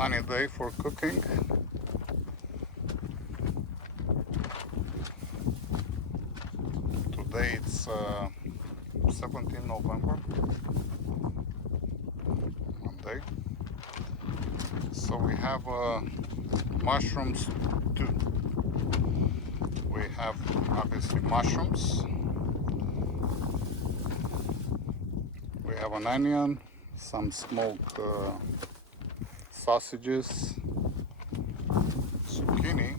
sunny day for cooking. Today it's 17 November, Monday. So we have mushrooms too. We have obviously mushrooms. We have an onion, some smoked sausages, zucchini,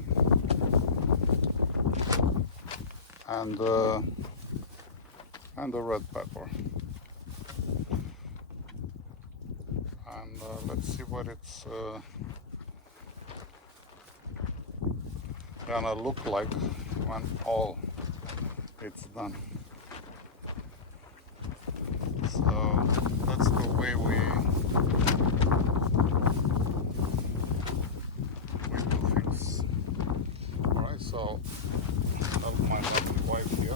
and the red pepper. And let's see what it's gonna look like when all it's done. So that's the way we do things. Alright, so help my lovely wife here.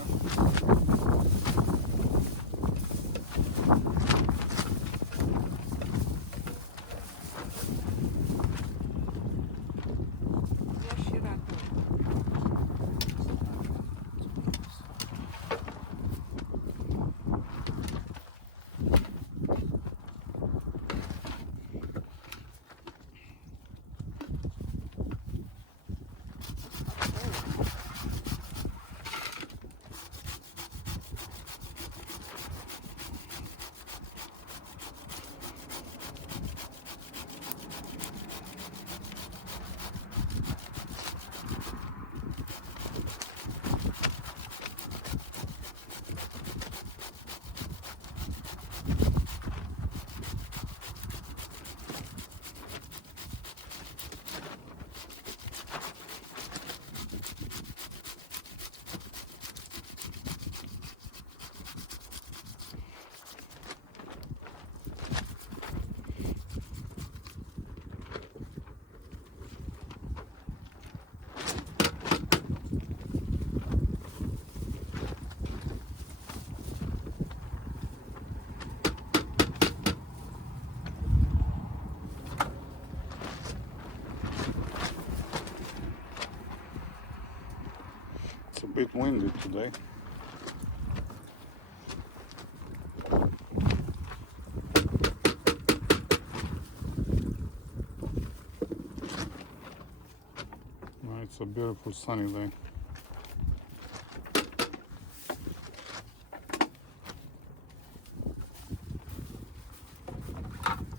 It's a bit windy today. It's a beautiful sunny day.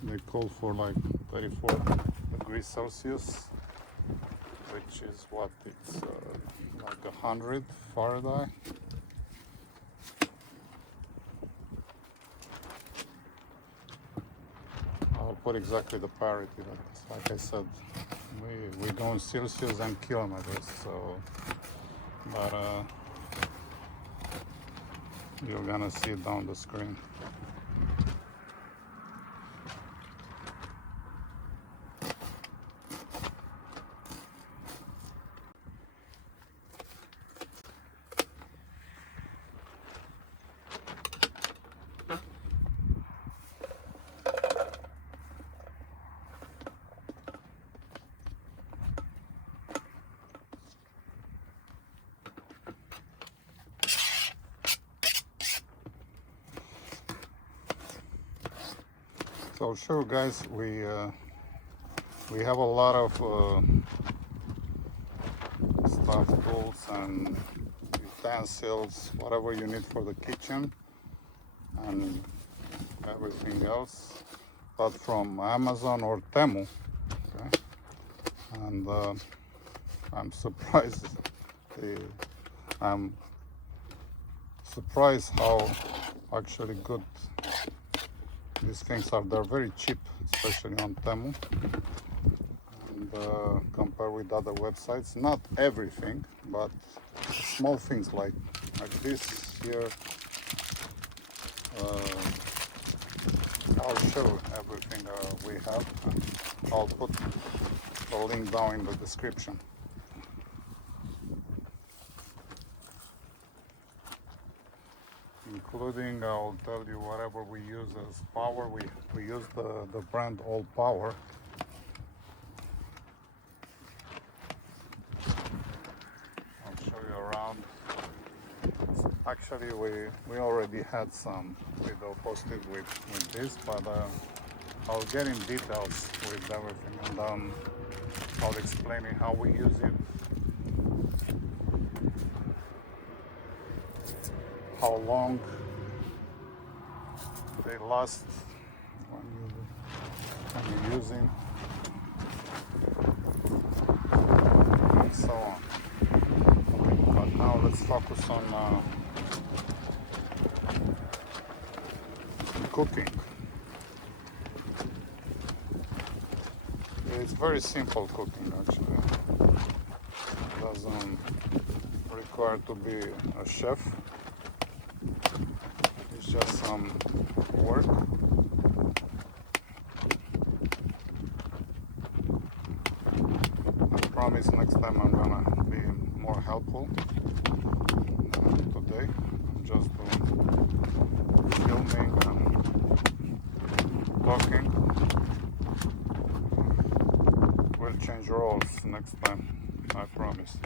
They call for like 34 degrees Celsius, which is what, it's like 100 Fahrenheit. I'll put exactly the parity. That, like I said, we go in Celsius and kilometers, so, but you're gonna see it down the screen. So sure guys, we have a lot of stuff, tools and utensils, whatever you need for the kitchen and everything else, but from Amazon or Temu. Okay? And I'm surprised how actually good these things are. They're very cheap, especially on Temu, and compared with other websites. Not everything, but small things like this here. I'll show everything we have, and I'll put the link down in the description. Including, I'll tell you, whatever we use as power. We use the brand All Power, Actually, we already had some video posted with this, but I'll get in details with everything, and I'll explain how we use it, how long they last when you're using, and so on. But now let's focus on cooking. It's very simple cooking actually. It doesn't require to be a chef. It's just some work. I promise next time I'm gonna be more helpful. Today I'm just doing filming and talking. We'll change roles next time, I promise.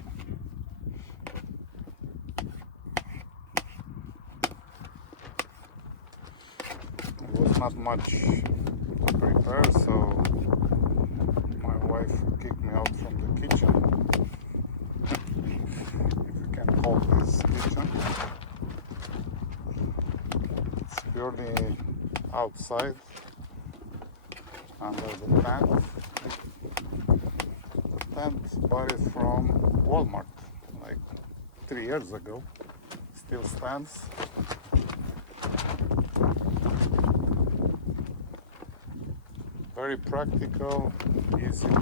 It was not much to prepare, so my wife kicked me out from the kitchen, if you can call this kitchen. It's purely outside, under the tent. Bought it from Walmart like 3 years ago. Still stands. Very practical, easy to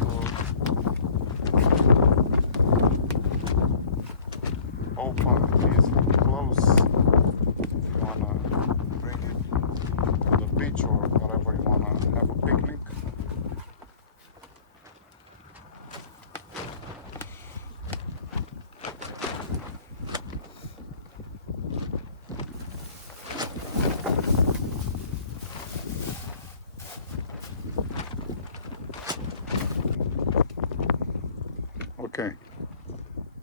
open, easy to close. If you wanna bring it to the beach or wherever you wanna have a picnic. Okay,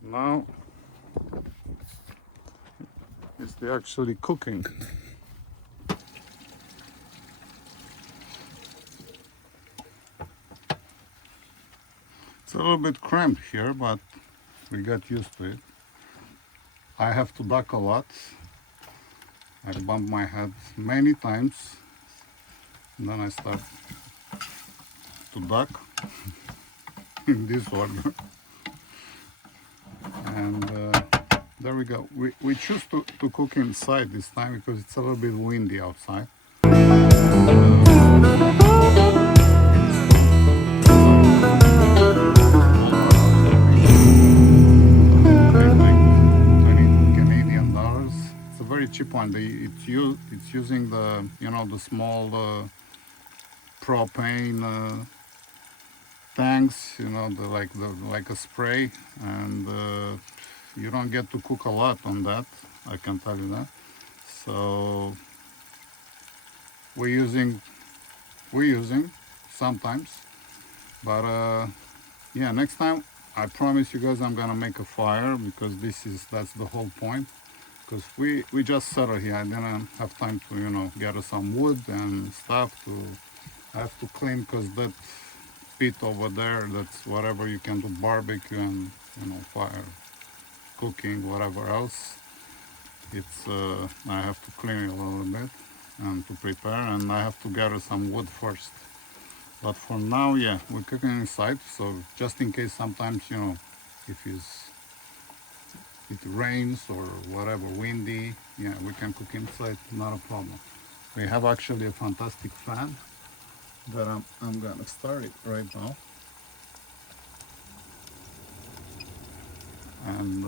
now it's the actually cooking. It's a little bit cramped here, but we got used to it. I have to duck a lot. I bump my head many times, and then I start to duck in this order. And there we go. We choose to cook inside this time because it's a little bit windy outside. $20 Canadian. It's a very cheap one. It's using the the small propane tanks, like a spray, and you don't get to cook a lot on that, I can tell you that. So we're using sometimes, but yeah, next time I promise you guys I'm gonna make a fire, because that's the whole point. Because we just settled here. I didn't have time to gather some wood and stuff. I have to clean, because that pit over there, that's whatever you can do, barbecue and fire cooking, whatever else. It's I have to clean it a little bit and to prepare, and I have to gather some wood first. But for now, yeah, we're cooking inside, so just in case sometimes if it rains or whatever, windy, yeah, we can cook inside, not a problem. We have actually a fantastic fan that I'm gonna start it right now, and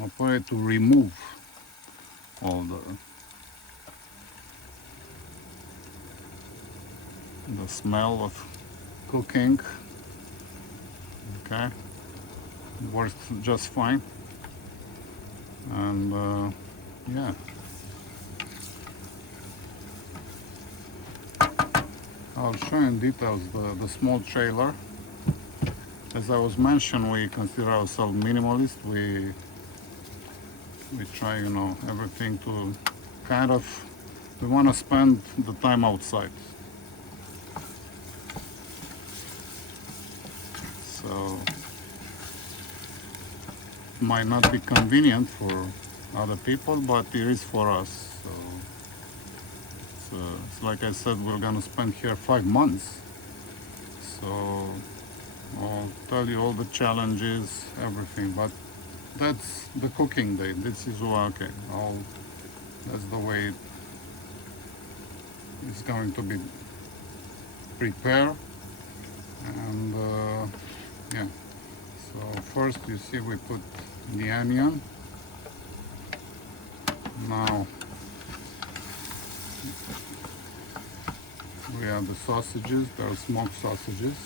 I'll put it to remove all the smell of cooking. Okay, it works just fine, and yeah. I'll show you in details the small trailer. As I was mentioning, we consider ourselves minimalist. we try, you know, everything to kind of, we want to spend the time outside. So might not be convenient for other people, but it is for us. So it's like I said, we're gonna spend here 5 months. So I'll tell you all the challenges, everything. But that's the cooking day. This is okay. That's the way it's going to be prepared. And yeah. So first, you see, we put the onion. Now we have the sausages. They are smoked sausages,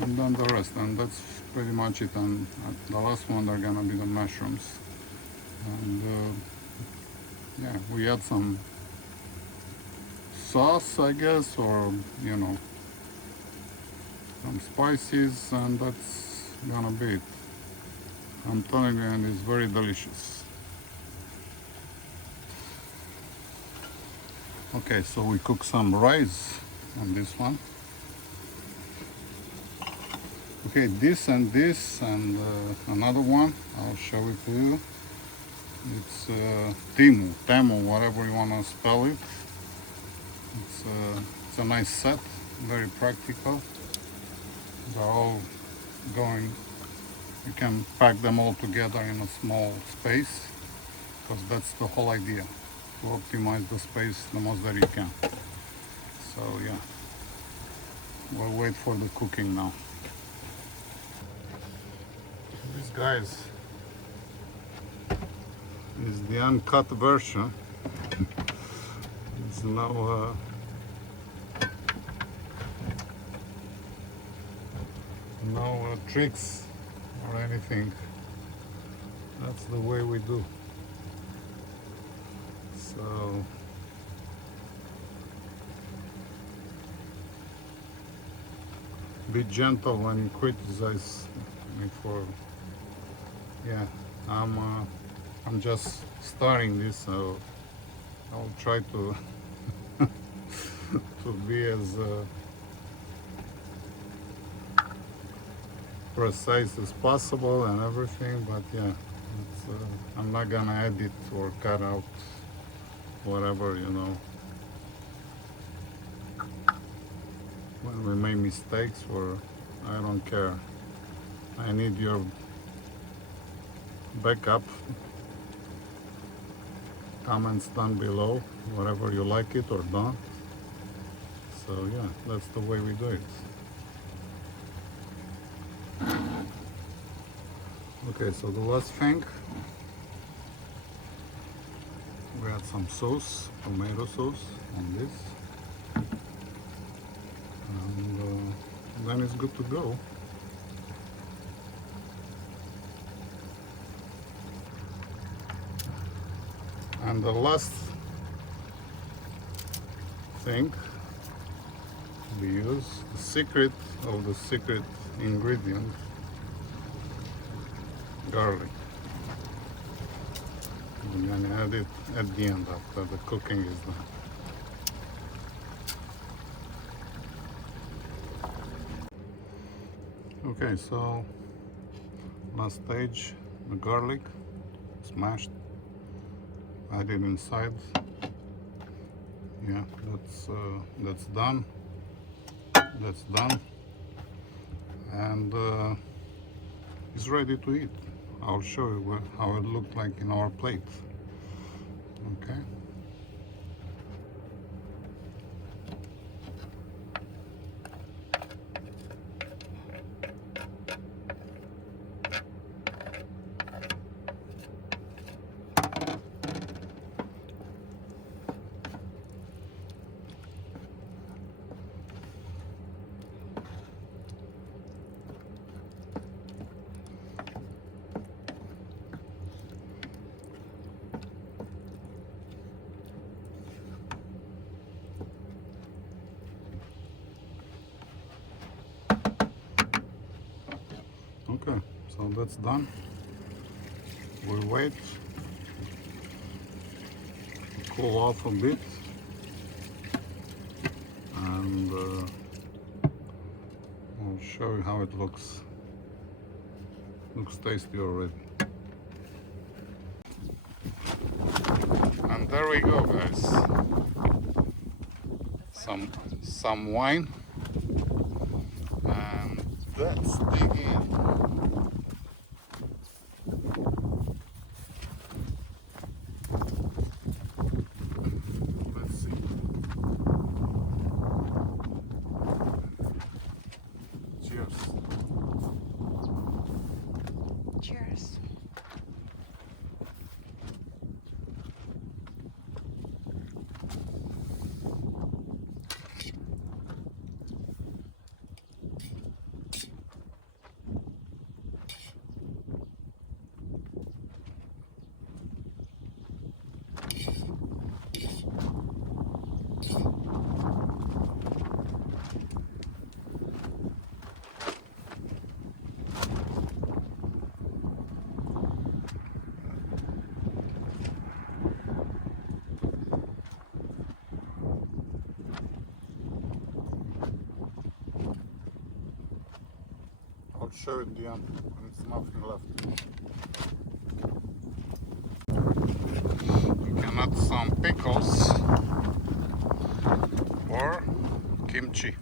and then the rest. And that's pretty much it. And the last one are gonna be the mushrooms. And yeah, we add some sauce, I guess, or you know, some spices, and that's gonna be it. I'm telling you, and it's very delicious. Okay, so we cook some rice on this one. Okay, this and another one, I'll show it to you. It's Temu, whatever you want to spell it. It's a nice set, very practical. They're all going, you can pack them all together in a small space, because that's the whole idea, to optimize the space the most that you can. So yeah, we'll wait for the cooking now. This guys is the uncut version. It's no tricks or anything. That's the way we do. So be gentle when you criticize me for, yeah, I'm just starting this, so I'll try to to be as precise as possible and everything, but yeah, I'm not gonna edit or cut out whatever, you know, when we make mistakes, or I don't care. I need your backup. Comments down below, whatever you like it or don't. So yeah, that's the way we do it. Okay, so the last thing, we add some sauce, tomato sauce on this, and then it's good to go. And the last thing we use, the secret of the secret ingredient, garlic. I'm gonna add it at the end after the cooking is done. Okay, so last stage, the garlic smashed, add it inside. Yeah, that's done. That's done, and it's ready to eat. I'll show you how it looked like in our plate. Okay. Okay, so that's done. We wait to cool off a bit, and I'll show you how it looks. Looks tasty already. And there we go, guys. Some wine, and let's dig in. Let's see. Cheers. Cheers. I'll show you at the end when it's nothing left. You can add some pickles or kimchi.